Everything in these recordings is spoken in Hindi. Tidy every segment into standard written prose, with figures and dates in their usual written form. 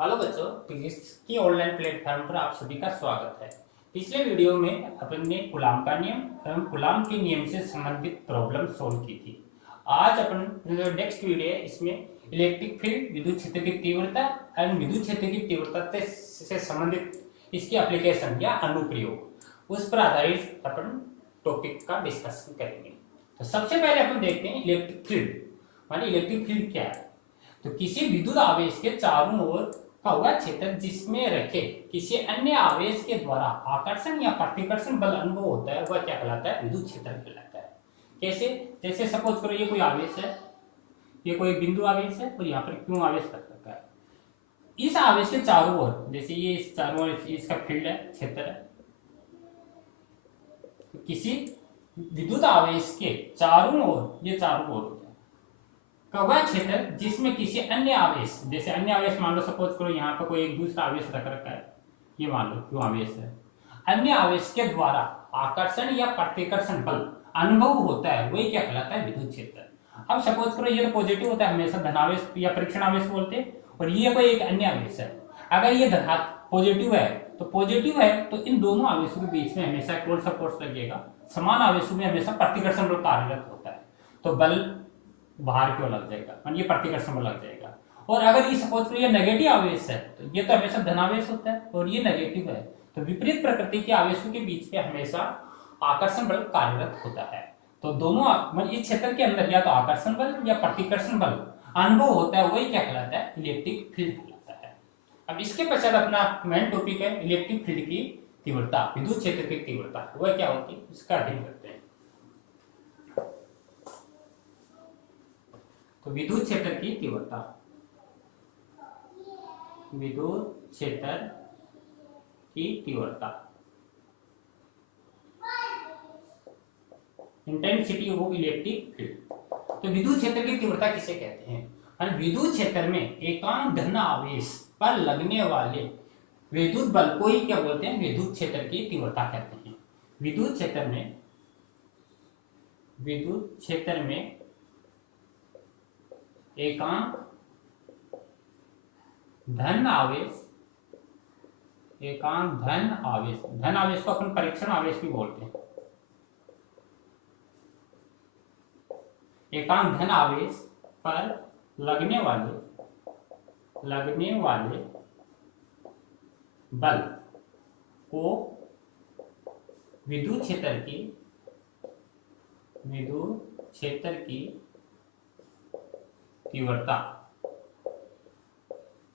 हेलो बच्चों, फिजिक्स की ऑनलाइन प्लेटफॉर्म पर आप सभी का स्वागत है। पिछले वीडियो में अपन ने कूलाम का नियम एवं कूलाम के नियम से संबंधित प्रॉब्लम सॉल्व की थी। आज अपन जो नेक्स्ट वीडियो है इसमें इलेक्ट्रिक फील्ड, विद्युत क्षेत्र की तीव्रता एवं विद्युत क्षेत्र की तीव्रता से संबंधित इसकी एप्लीकेशन या अनुप्रयोग, उस पर आधारित अपन टॉपिक का डिस्कशन करेंगे। तो सबसे पहले अपन देखते हैं इलेक्ट्रिक फील्ड। माने इलेक्ट्रिक फील्ड क्या है? तो किसी विद्युत आवेश के चारों ओर का वह क्षेत्र जिसमें रखे किसी अन्य आवेश के द्वारा आकर्षण या प्रतिकर्षण बल अनुभव होता है वह क्या कहलाता है? विद्युत क्षेत्र कहलाता है। कैसे? जैसे सपोज करो ये कोई आवेश है, ये कोई बिंदु आवेश है और यहाँ पर क्यों आवेश कर रखा है। इस आवेश के चारों ओर, जैसे ये इस चारों ओर इसका फील्ड है, क्षेत्र है। तो किसी विद्युत आवेश के चारों ओर, ये चारों ओर का वह क्षेत्र जिसमें किसी अन्य आवेश, जैसे अन्य आवेश मान लो सपोज करो यहाँ पर कोई एक दूसरा आवेश रख रखा है, ये मान लो क्यों आवेश है, अन्य आवेश के द्वारा आकर्षण या प्रतिकर्षण बल अनुभव होता है वही क्या कहलाता है? विद्युत क्षेत्र। अब सपोज करो ये तो पॉजिटिव होता है, हमेशा धनावेश या परीक्षण आवेश बोलते हैं, और ये कोई एक अन्य आवेश है। अगर ये पॉजिटिव है तो पॉजिटिव है तो इन दोनों आवेशों के बीच में हमेशा कौन सा फोर्स लगेगा? समान आवेशों में हमेशा प्रतिकर्षण बल कार्यरत होता है, तो बल बाहर क्यों लग जाएगा, ये प्रतिकर्षण बल लग जाएगा। और अगर ये सपोज करिए नेगेटिव आवेश है तो ये तो हमेशा धनावेश होता है और ये नेगेटिव है, तो विपरीत प्रकृति के आवेशों के बीच में हमेशा आकर्षण बल कार्यरत होता है। तो दोनों इस क्षेत्र के अंदर या तो आकर्षण बल या प्रतिकर्षण बल अनुभव होता है वही क्या कहलाता है? इलेक्ट्रिक फील्ड कहलाता है। अब इसके पश्चात अपना मेन टॉपिक है इलेक्ट्रिक फील्ड की तीव्रता, विद्युत क्षेत्र की तीव्रता वह क्या होती है, इसका अध्ययन करते हैं। तो विद्युत क्षेत्र की तीव्रता, विद्युत क्षेत्र की तीव्रता, इंटेंसिटी ऑफ इलेक्ट्रिक फील्ड। तो विद्युत क्षेत्र की तीव्रता किसे कहते हैं? विद्युत क्षेत्र में एकांक धन आवेश पर लगने वाले विद्युत बल को ही क्या बोलते हैं? विद्युत क्षेत्र की तीव्रता कहते हैं। विद्युत क्षेत्र में एकांक धन आवेश, धन आवेश को अपन परीक्षण आवेश भी बोलते हैं। एकांक धन आवेश पर लगने वाले बल को विद्युत क्षेत्र की तीव्रता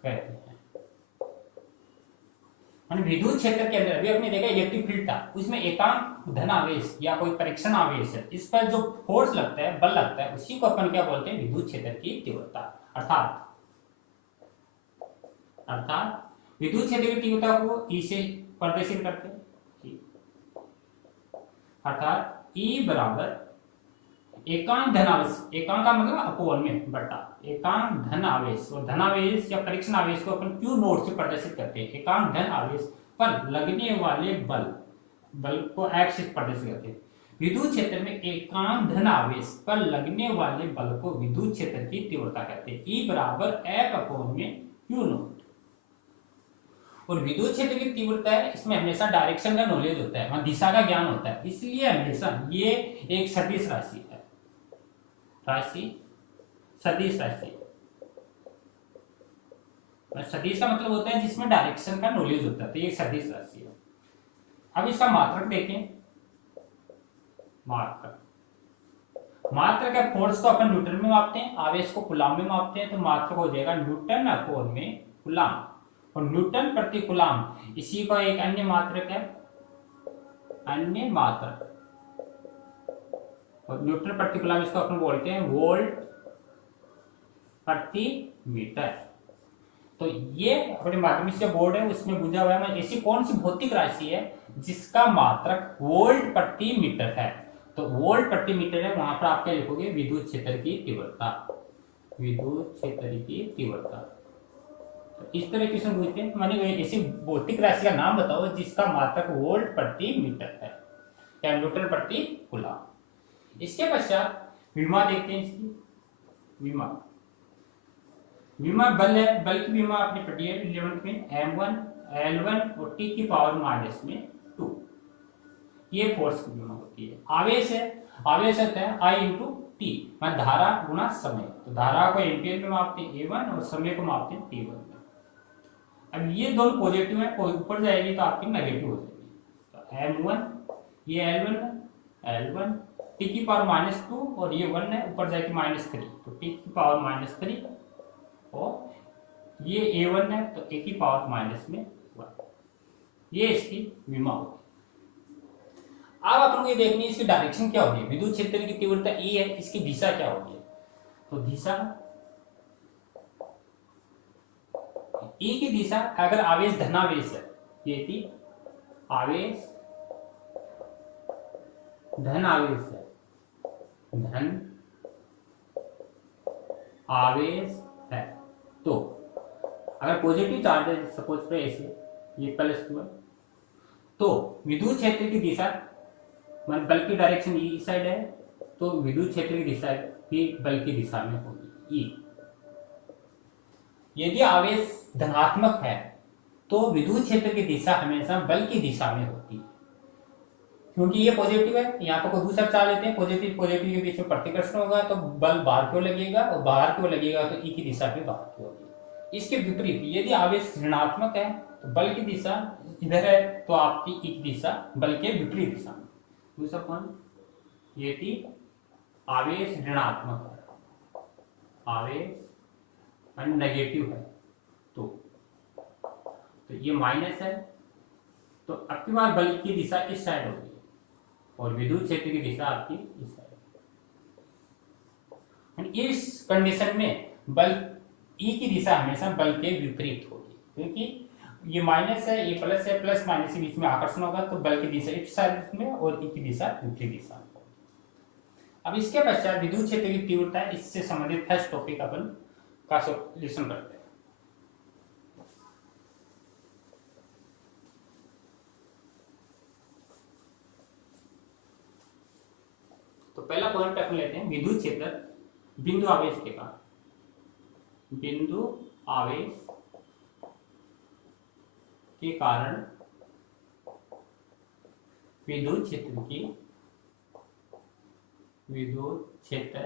कहते हैं। विद्युत क्षेत्र के अंदर अभी आपने देखा इलेक्ट्रिक फील्ड था, उसमें एकांक धन आवेश या कोई परीक्षण आवेश है, इस पर जो फोर्स लगता है, बल लगता है, उसी को अपन क्या बोलते हैं? विद्युत क्षेत्र की तीव्रता। अर्थात विद्युत क्षेत्र की तीव्रता को ई से प्रदर्शित करते हैं। अर्थात ई बराबर एकांक धन आवेश, एकांक का मतलब अपवर्ग में बटा एकांक धन आवेश, और धन आवेश या परीक्षण आवेश को अपन क्यू नोट से प्रदर्शित करते हैं। एकांक धन आवेश पर लगने वाले बल को एक्स से प्रदर्शित करते हैं। विद्युत क्षेत्र में एकांक धन आवेश पर लगने वाले बल को विद्युत क्षेत्र की तीव्रता कहते हैं। ई बराबर एफ अपवर्ग में क्यू नोट। और विद्युत क्षेत्र की तीव्रता है, इसमें हमेशा डायरेक्शन का नॉलेज होता है, वहां दिशा का ज्ञान होता है, इसलिए हमेशा ये एक सदिश राशि है। सदिश राशि, सदिश का मतलब होता है जिसमें डायरेक्शन का नॉलेज होता है, तो ये सदिश राशि है। अब इसका मात्रक देखें। मात्रक है, फोर्स को अपन न्यूटन में मापते हैं, आवेश को कूलाम में मापते हैं, तो मात्रक हो जाएगा न्यूटन अपॉन में कूलाम। और न्यूटन प्रति कूलाम इसी का एक अन्य मात्रक है, और न्यूटन प्रति कूलाम इसको अपन बोलते हैं वोल्ट प्रति मीटर। तो ये अपने माध्यमिक से बोर्ड है उसमें बुझा हुआ है, ऐसी कौन सी भौतिक राशि है जिसका मात्रक वोल्ट प्रति मीटर है? तो वोल्ट प्रति मीटर है, वहां पर आप क्या लिखोगे? विद्युत क्षेत्र की तीव्रता। विद्युत क्षेत्र की तीव्रता तो इस तरह क्वेश्चन पूछते हैं, माने ऐसी भौतिक राशि का नाम बताओ जिसका मात्रक वोल्ट प्रति मीटर है या न्यूटन प्रति कूलम। इसके पश्चात विमा देखते हैं। इसकी विमा विमा बल है, बल की विमा आपने पढ़ी है 11th में, m1 l1 और t की पावर माइनस में 2, ये फोर्स की विमा होती है। आवेश है, आवेश होता है I इंटू टी, मैं धारा गुना समय, तो धारा को एम्पियर में मापते हैं A1 और समय को मापते हैं T1 में। अब ये दोनों पॉजिटिव है, ऊपर जाएगी तो आपकी नेगेटिव हो जाएगी, तो M1 ये L1 है, L1 टी की पावर माइनस 2 और ये 1 है, ऊपर जाएगी -3, तो टी की पावर -3 और ये A1 है तो A की पावर माइनस में 1, ये इसकी विमा होगी। अब अपन को ये देखनी है इसकी डायरेक्शन क्या होगी, विद्युत क्षेत्र की तीव्रता E है, इसकी दिशा क्या होगी, तो दिशा E की दिशा, अगर आवेश धनावेश है, ये थी आवेश धन आवेश है, धन आवेश है, तो अगर पॉजिटिव चार्ज है सपोज करो ऐसे, ये +2 है, तो विद्युत क्षेत्र की दिशा मतलब बल की डायरेक्शन ई साइड है, तो विद्युत क्षेत्र की दिशा भी बल की दिशा में होगी ई। यदि आवेश धनात्मक है तो विद्युत क्षेत्र की दिशा हमेशा बल की दिशा में होती है, क्योंकि ये पॉजिटिव है, यहाँ पर कोई दूसरा चार्ज लेते हैं, पॉजिटिव पॉजिटिव के बीच में प्रतिकर्षण होगा तो बल बाहर की ओर लगेगा, और बाहर की ओर लगेगा तो ई की दिशा भी बाहर की होगी। इसके विपरीत यदि आवेश ऋणात्मक है तो बल की दिशा इधर है, तो आपकी ई की दिशा बल के विपरीत दिशा में। दूसरा पॉइंट, यदि आवेश ऋणात्मक है, आवेश नेगेटिव है, तो ये माइनस है, तो अब की बार बल की दिशा इस साइड होगी और विद्युत क्षेत्र की दिशा आपकी इस साइड। इस कंडीशन में बल ई की दिशा हमेशा बल के विपरीत होगी, क्योंकि ये माइनस है, ये प्लस है, प्लस माइनस के बीच में आकर्षण होगा, तो बल की दिशा इस साइड में और ई की दिशा विपरीत दिशा में। अब इसके पश्चात विद्युत क्षेत्र की तीव्रता, इससे संबंधित फर्स्ट टॉपिक अपन का सॉल्यूशन करते हैं। तो पहला पॉइंट अपन लेते हैं, विद्युत क्षेत्र बिंदु आवेश के कारण, बिंदु आवेश के कारण विद्युत क्षेत्र की, विद्युत क्षेत्र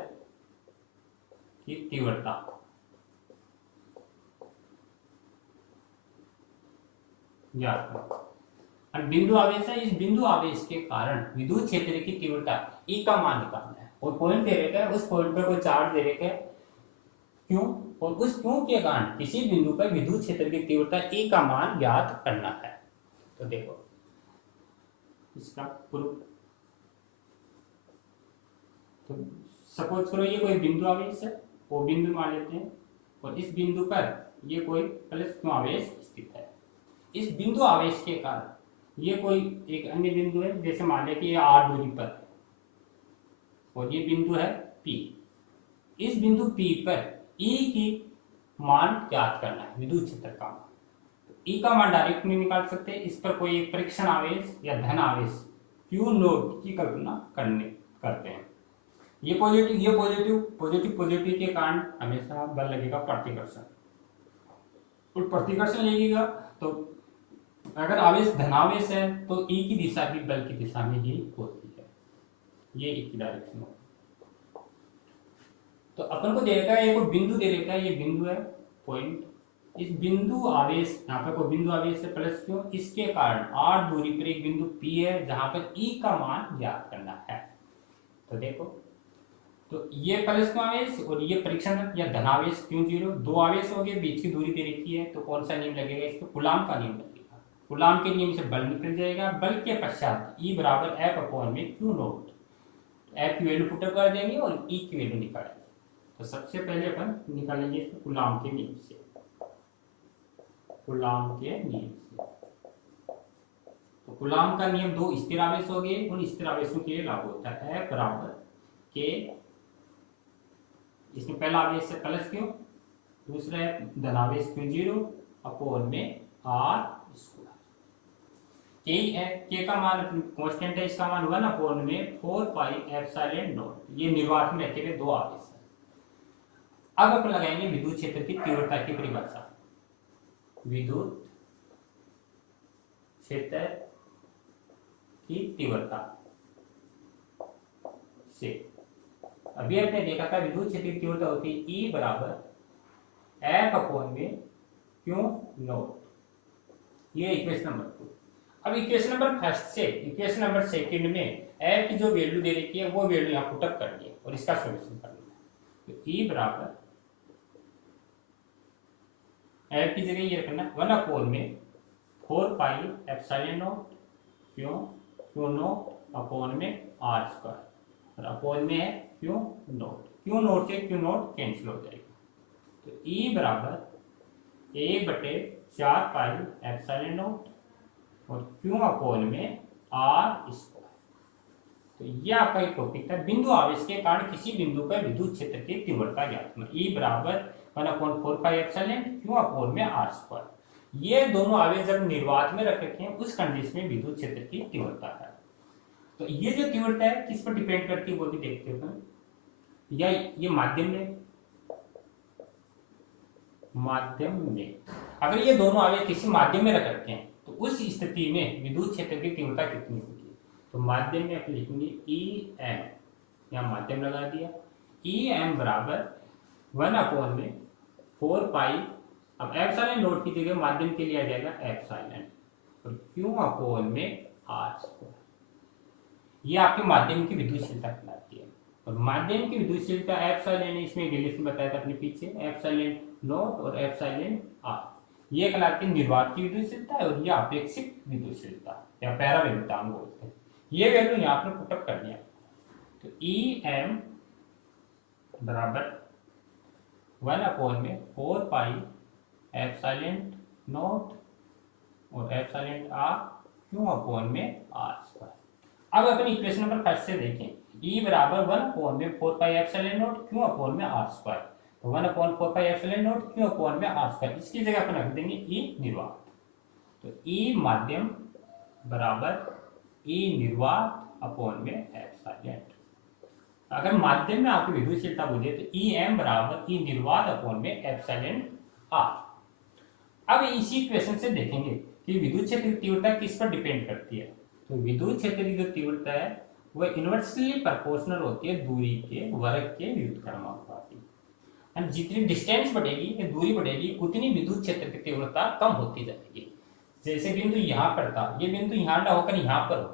की तीव्रता ज्ञात करो। बिंदु आवेश है, इस बिंदु आवेश के कारण विद्युत क्षेत्र की तीव्रता ई का मान निकालना है, और पॉइंट दे रखा है, उस पॉइंट पर कोई चार्ज दे रखा है क्यों, और उस क्यों के कारण किसी बिंदु पर विद्युत क्षेत्र की तीव्रता ई का मान ज्ञात करना है। तो देखो इसका प्रूफ, तो सपोज करो ये कोई बिंदु आवेश है, वो बिंदु मान लेते हैं, और इस बिंदु पर ये कोई प्लस क्यों आवेश स्थित है। इस बिंदु आवेश के कारण ये कोई एक अन्य बिंदु है, जैसे मान लें कि ये r दूरी पर है, और ये बिंदु है P। इस बिंदु P पर E की मान ज्ञात करना है, विद्युत क्षेत्र का मान। तो E का मान डायरेक्ट नहीं निकाल सकते, इस पर कोई एक परीक्षण आवेश या धन आवेश Q नोड की कल्पना करते हैं। ये पॉजिटिव, ये पॉजिटिव, पॉजिटिव पॉजिटिव के कारण हमेशा बल लगेगा प्रतिकर्षण, और प्रतिकर्षण लगेगा तो अगर आवेश धनावेश है तो ई की दिशा भी बल की दिशा में ही होती है, ये ई की डायरेक्शन होती है। तो अपन को दे रखा है, एक बिंदु दे रखा है, ये बिंदु है पॉइंट, इस बिंदु आवेश, यहाँ पर कोई बिंदु आवेश है प्लस क्यों, इसके कारण r दूरी पर एक बिंदु P है जहां पर E का मान ज्ञात करना है। तो देखो, तो ये प्लस क्यों आवेश और ये परीक्षण या धनावेश क्यों 0, दो आवेश हो गए, बीच की दूरी दे रखी है, तो कौन सा नियम लगेगा, इसको कूलाम का नियम लगेगा। कूलाम के नियम से बल निकल जाएगा, बल के पश्चात E बराबर F/Q नोट, F की वैल्यू पुट कर देंगे और E की वैल्यू निकालेंगे। तो सबसे पहले अपन निकालेंगे इसको कूलाम के नियम से, कूलाम के नियम से। तो कूलाम का नियम दो स्थिर आवेश हो गए, उन स्थिर आवेशों के लिए लागू होता है F बराबर K, इसमें पहला आवेश है प्लस क्यों, दूसरा है धनावेश क्यों 0 अपॉन में R स्क्वायर। K है, K का मान कांस्टेंट है, इसका मान 1 अपॉन में 4 पाई एप्सिलॉन नॉट, ये निर्वात में रहते हुए दो आवेश है। अब अपन लगाएंगे विद्युत क्षेत्र की तीव्रता की परिभाषा। विद्युत क्षेत्र की तीव्रता से अभी आपने देखा था विद्युत क्षेत्र की तीव्रता होती है E बराबर एफ अपॉन में क्यू नॉट। ये इक्वेशन नंबर 2। अब इक्वेशन नंबर फर्स्ट से इक्वेशन नंबर सेकंड में एफ की जो वैल्यू दे रखी है वो वैल्यू यहाँ पुटअप करनी है और इसका सॉल्यूशन करना है। तो E बराबर एफ की जगह ये रखना 1 अपॉन में 4 pi epsilon not Q not upon में आर स्क्वायर और अपॉन में है क्यू नॉट से क्यू नॉट कैंसिल हो जाएगा। तो E बराबर 1/4 पाई एप्सिलॉन नॉट और क्यू अपॉन में आर स्क्वायर। तो ये आपका एक टॉपिक था बिंदु आवेश के कारण किसी बिंदु पर विद्युत क्षेत्र की तीव्रता ज्ञात करना। E बराबर 1/4 पाई एप्सिलॉन क्यू अपॉन में आर स्क्वायर। ये दोनों आवेश जब निर्वात में रख रखे हैं उस कंडीशन में विद्युत क्षेत्र की तीव्रता है। तो ये जो तीव्रता है किस पर डिपेंड करती है वो भी देखते हैं। या ये माध्यम में अगर ये दोनों आवेश किसी माध्यम में रख रखे हैं तो उस स्थिति में विद्युत क्षेत्र की तीव्रता कितनी होगी। तो माध्यम में आप लिखेंगे ई एम, यहाँ माध्यम लगा दिया। ई एम बराबर 1 अपॉन में 4 पाई, अब एप्सिलॉन नॉट की जगह माध्यम के लिए आ जाएगा एप्सिलॉन और क्यू अपॉन में आर स्क्वायर। ये आपके माध्यम की विद्युतशीलता कहलाती है। और माध्यम की विद्युतशीलता एप्सिलॉन, इसमें रिलेशन बताया था अपने पीछे, एप्सिलॉन नॉट और एप्सिलॉन आर, ये कहलाती है निर्वात की विद्युतशीलता और ये अपेक्षित विद्युतशीलता या पैरावेरितांक बोलते हैं। ये वैल्यू यहाँ पर पुटअप करनी है। तो ई एम बराबर 1 अपॉन में 4 पाई एप्सिलॉन नॉट और एप्सिलॉन आर क्यू अपॉन में आर स्क्वायर। अब अपन इक्वेशन नंबर फर्स्ट से देखें। E बराबर 1 अपॉन में 4 pi epsilon not Q upon में आर स्क्वायर। तो 1 upon 4 pi epsilon not Q upon में आर स्क्वायर, इसकी जगह अपन रख देंगे E निर्वात। तो E माध्यम बराबर E निर्वात अपॉन में एप्सिलॉन। अगर माध्यम में आपकी विद्युतशीलता पूछे तो ई एम बराबर ई निर्वात अपॉन में एप्सिलॉन आर। अब इसी इक्वेशन से देखेंगे कि विद्युत क्षेत्र की तीव्रता किस पर डिपेंड करती है। तो विद्युत क्षेत्र की जो तीव्रता है वह इनवर्सली प्रोपोर्शनल होती है दूरी के वर्ग के व्युत्क्रमानुपाती। जितनी डिस्टेंस बढ़ेगी या दूरी बढ़ेगी उतनी विद्युत क्षेत्र की तीव्रता कम होती जाएगी। जैसे बिंदु यहाँ पर था, ये बिंदु यहाँ ना होकर यहाँ पर हो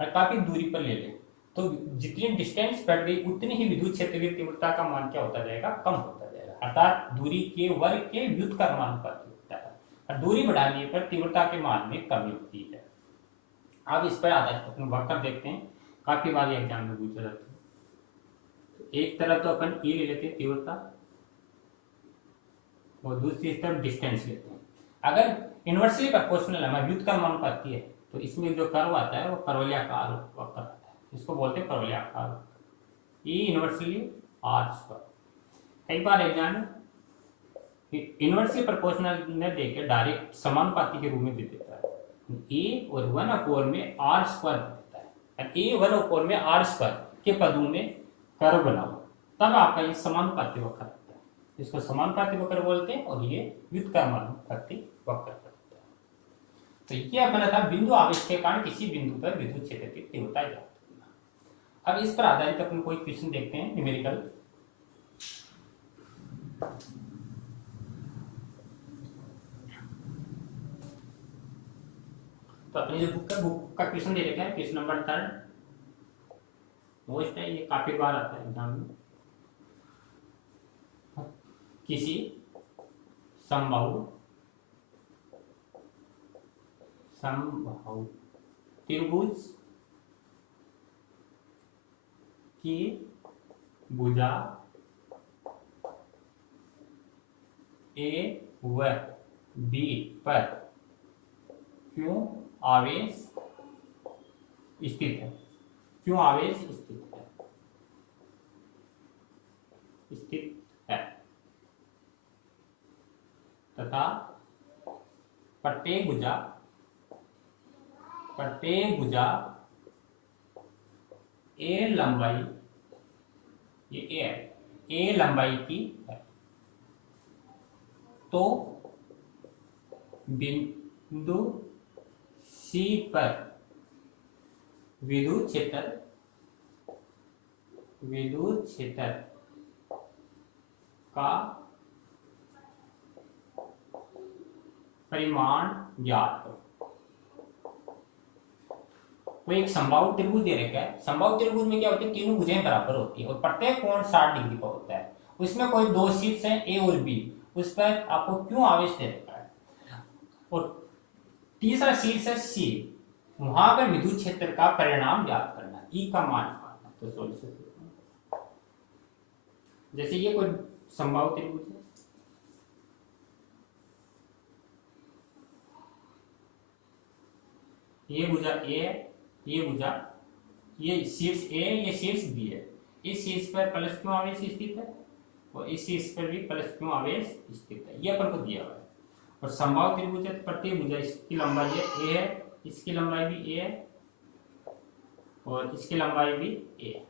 और काफी दूरी पर ले ले, तो जितनी डिस्टेंस बढ़ गई उतनी ही विद्युत क्षेत्र की तीव्रता का मान क्या होता जाएगा, कम होता जाएगा। अर्थात दूरी के वर्ग के व्युत्क्रमानुपाती होता है और दूरी बढ़ाने पर तीव्रता के मान में कमी होती है। अब इस पर आधारित अपन वक्र देखते हैं, काफी बार एग्जाम में पूछा जाता है। एक तरफ तो अपन ई ले लेते हैं तीव्रता और दूसरी तरफ डिस्टेंस लेते हैं। अगर इनवर्सली प्रोपोर्शनल हमारा व्युत्क्रमानुपाती है तो इसमें जो कर्व आता है वो परवलयाकार वक्र आता है, इसको बोलते हैं परवलयाकार। ई इनवर्सली आर स्क्वायर। कई बार एग्जाम इनवर्सली प्रोपोर्शनल ने देके डायरेक्ट समानुपाती के रूप में दे देता है, ए और 1 अपॉन में आर स्क्वायर देता है। ए 1 अपॉन में आर स्क्वायर के पदों में कर्व बनाओ तब आपका ये समानुपाती वक्र आता है। इसको समानुपाती वक्र बोलते हैं और ये व्युत्क्रमानुपाती वक्र होता है। तो ये अपना था बिंदु आवेश के कारण किसी बिंदु पर विद्युत क्षेत्र की तीव्रता ज्ञात करना। अब इस पर आधारित अपन कोई क्वेश्चन देखते हैं न्यूमेरिकल। तो अपनी जो बुक का क्वेश्चन दे रखा है, क्वेश्चन नंबर 3 मोस्ट है, ये काफी बार आता है एग्जाम में। किसी समबाहु त्रिभुज की भुजा ए व बी पर क्यों आवेश स्थित है, क्यों आवेश स्थित है तथा प्रत्येक भुजा ए लंबाई, ये ए है, ए लंबाई की है। तो बिंदु सी पर विद्युत क्षेत्र का परिमाण ज्ञात करो। कोई एक समबाहु त्रिभुज दे रखा है। समबाहु त्रिभुज में क्या होती है, तीनों भुजाएं बराबर होती है और प्रत्येक कोण 60 डिग्री का होता है। उसमें कोई दो शीट्स हैं ए और बी, उस पर आपको क्यों आवेश दे रखा है और तीसरा शीट्स है सी, वहां पर विद्युत क्षेत्र का परिणाम ज्ञात करना, ई का मान निकालना। तो सॉल्यूशन जैसे ये कोई समबाहु त्रिभुज है, ये भुजा ए है, ये भुजा, ये शीर्ष ए, ये शीर्ष बी है। इस शीर्ष पर प्लस क्यों आवेश स्थित है और इस शीर्ष पर भी प्लस क्यों आवेश स्थित है, ये अपन को दिया हुआ है। और समबाहु त्रिभुज है, प्रत्येक भुजा इसकी लंबाई है ए है, इसकी लंबाई भी ए है और इसकी लंबाई भी ए है।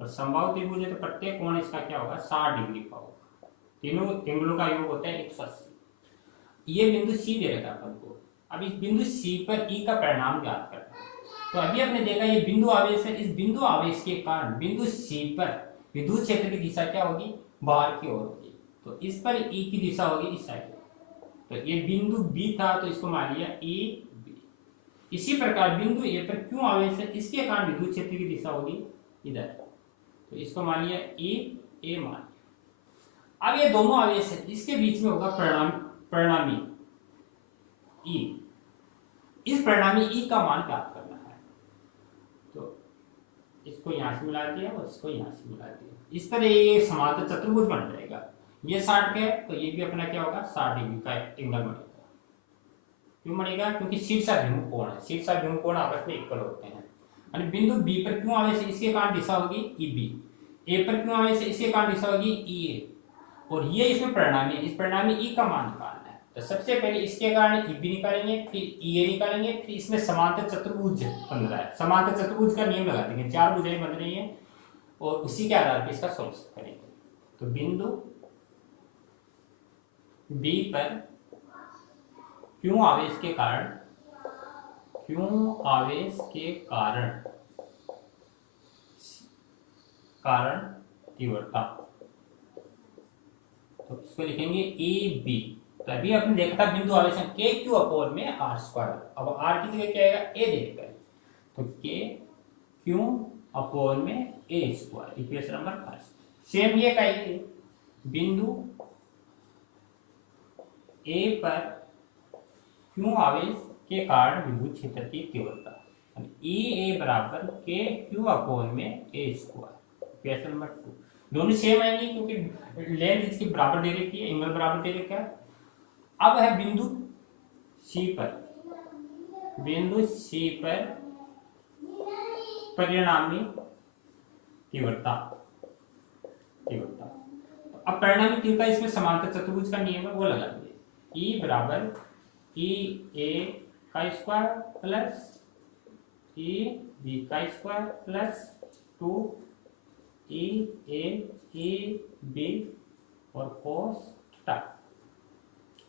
और समबाहु त्रिभुज है तो प्रत्येक कोण इसका क्या होगा, 60 डिग्री का होगा। तीनों एंगलों का योग होता है 180। ये बिंदु सी दे रखा है अपन को। अब इस बिंदु सी पर ई का परिणाम ज्ञात करना है। तो अभी आपने देखा ये बिंदु आवेश है, इस बिंदु आवेश के कारण बिंदु सी पर विद्युत क्षेत्र की दिशा क्या होगी, बाहर की ओर होगी। तो इस पर ई की दिशा होगी इस साइड। तो ये बिंदु बी था तो इसको मान लिया ई बी। इसी प्रकार बिंदु ए पर क्यों आवेश है, इसके कारण विद्युत क्षेत्र की दिशा होगी इधर, तो इसको मान लिया ई ए मान लिया। अब ये दोनों आवेश है, इसके बीच में होगा परिणामी ई। इस परिणामी ई का मान प्राप्त करना है। तो इसको यहां से मिला दिया और इसको यहां से मिला दिया, इस तरह ये समांतर चतुर्भुज बन जाएगा। ये 60 का तो ये भी अपना क्या होगा, 60 डिग्री का एंगल बनेगा। क्यों बनेगा, क्योंकि शीर्षाभिमुख कोण है, शीर्षाभिमुख कोण आपस में इक्वल होते हैं। और बिंदु बी पर क्यों आवेश है, इसके कारण दिशा होगी ई बी। ए पर क्यों आवेश है, इसके कारण दिशा होगी ई ए। और ये इसमें परिणामी है, इस परिणामी ई का मान निकालना है। तो सबसे पहले इसके कारण ई बी निकालेंगे, फिर ई ए निकालेंगे, फिर इसमें समांतर चतुर्भुज बन रहा है। समांतर चतुर्भुज का नियम लगा देंगे, 4 भुजाएं बन रही है और उसी के आधार पर इसका सॉल्यूशन करेंगे। तो बिंदु बी पर क्यों आवेश के कारण तीव्रता, तो इसको लिखेंगे ए बी। तो अभी आपने देखा था बिंदु आवेश के क्यू अपोन में आर स्क्वायर। अब आर की जगह क्या आएगा, ए देगा, तो के क्यू अपोन में ए स्क्वायर, इक्वेशन नंबर 5। सेम ये का ये बिंदु ए पर क्यों आवेश के कारण विद्युत क्षेत्र की तीव्रता, ई ए बराबर के क्यू अपोन में ए स्क्वायर, इक्वेशन नंबर 2। दोनों सेम आएंगे क्योंकि लेंथ इसकी बराबर दे रखी है, एंगल बराबर दे रखा है। अब है बिंदु सी पर परिणामी तीव्रता। अब परिणामी तीव्रता इसमें समांतर चतुर्भुज का नियम है, वो लगा दिए। ई बराबर ई ए का स्क्वायर प्लस ई बी का स्क्वायर प्लस 2 ई ए ई बी और कोस थीटा,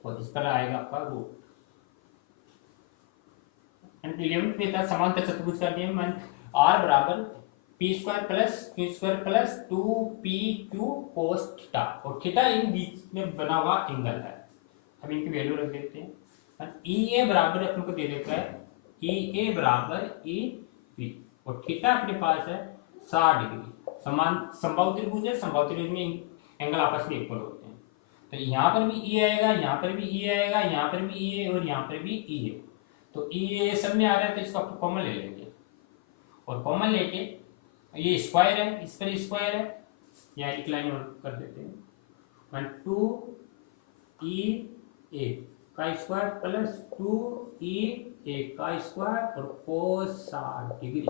और इस पर आएगा आपका रूट। एंड 11th में था समांतर चतुर्भुज का नियम, आर बराबर P square plus Q square plus 2 PQ cos theta, और थीटा इन बीच में बना हुआ एंगल है। अब इनकी वैल्यू रख देते हैं। ई ए बराबर अपन को दे देता है ई ए बराबर ई बी, और थीटा अपने पास है 60 डिग्री। समबाहु त्रिभुज है, समबाहु त्रिभुज में एंगल आपस में इक्वल होते हैं। तो यहाँ पर भी ई आएगा, यहाँ पर भी ई आएगा, यहाँ पर भी ई है और यहाँ पर भी ई है। तो ई ए सब में आ रहा है तो इसको आप कॉमन ले लेंगे, और कॉमन लेके ये स्क्वायर है, इस पर स्क्वायर है, यहाँ एक लाइन और कर देते हैं। 2 ई ए का स्क्वायर प्लस 2 ई ए का स्क्वायर और कोस 60 डिग्री।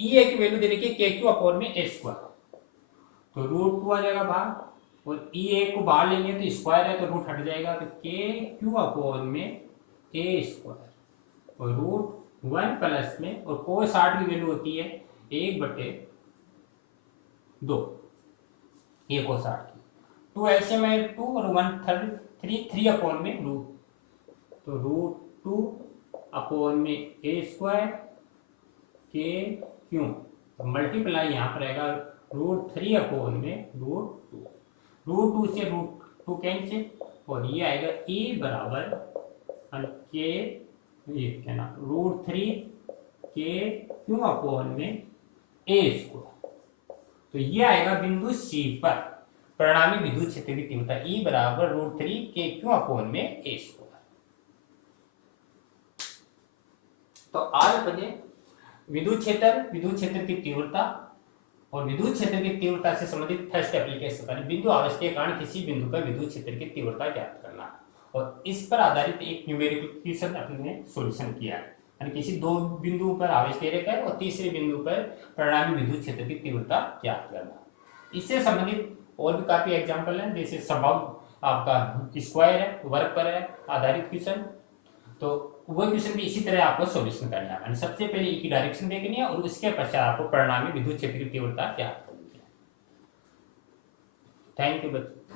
ई ए की वैल्यू दे रखी है के क्यू अपॉन में ए स्क्वायर, तो रूट 2 आ जाएगा बाहर, और ई ए को बाहर लेंगे तो स्क्वायर है तो रूट हट जाएगा, तो के क्यू अपॉन में ए स्क्वायर और रूट 1 प्लस में, और कोस 60 की वैल्यू होती है 1/2, ये कोस 60 की 2 एलसीएम है 2 और 1/3 3 अपॉन में रूट, तो √2 अपॉन में ए स्क्वायर के क्यू, मल्टीप्लाई यहाँ पर आएगा √3 अपॉन में √2, √2 से √2 कैंसिल, और ये आएगा ए बराबर के ये क्या ना √3 के क्यू अपॉन में ए स्क्वायर। तो ये आएगा बिंदु सी पर परिणामी विद्युत क्षेत्र की तीव्रता E बराबर √3 के क्यू अपॉन में ए स्क्वायर। तो आज अपने विद्युत क्षेत्र की तीव्रता और विद्युत क्षेत्र की तीव्रता से संबंधित फर्स्ट एप्लीकेशन बिंदु आवेश के कारण किसी बिंदु पर विद्युत क्षेत्र की तीव्रता ज्ञात करना, और इस पर आधारित एक न्यूमेरिकल क्वेश्चन अपने सॉल्यूशन किया है, यानी किसी दो बिंदुओं पर आवेश दे रखा है और तीसरे बिंदु पर परिणामी विद्युत क्षेत्र की तीव्रता ज्ञात करना। इससे संबंधित और भी काफी एग्जाम्पल है, जैसे संभव आपका स्क्वायर है, वर्ग पर है आधारित क्वेश्चन, तो वो क्वेश्चन भी इसी तरह आपको सॉल्यूशन करना है। सबसे पहले ई की डायरेक्शन देखनी है और उसके पश्चात आपको परिणामी विद्युत क्षेत्र की तीव्रता ज्ञात करनी है। थैंक यू बच्चों।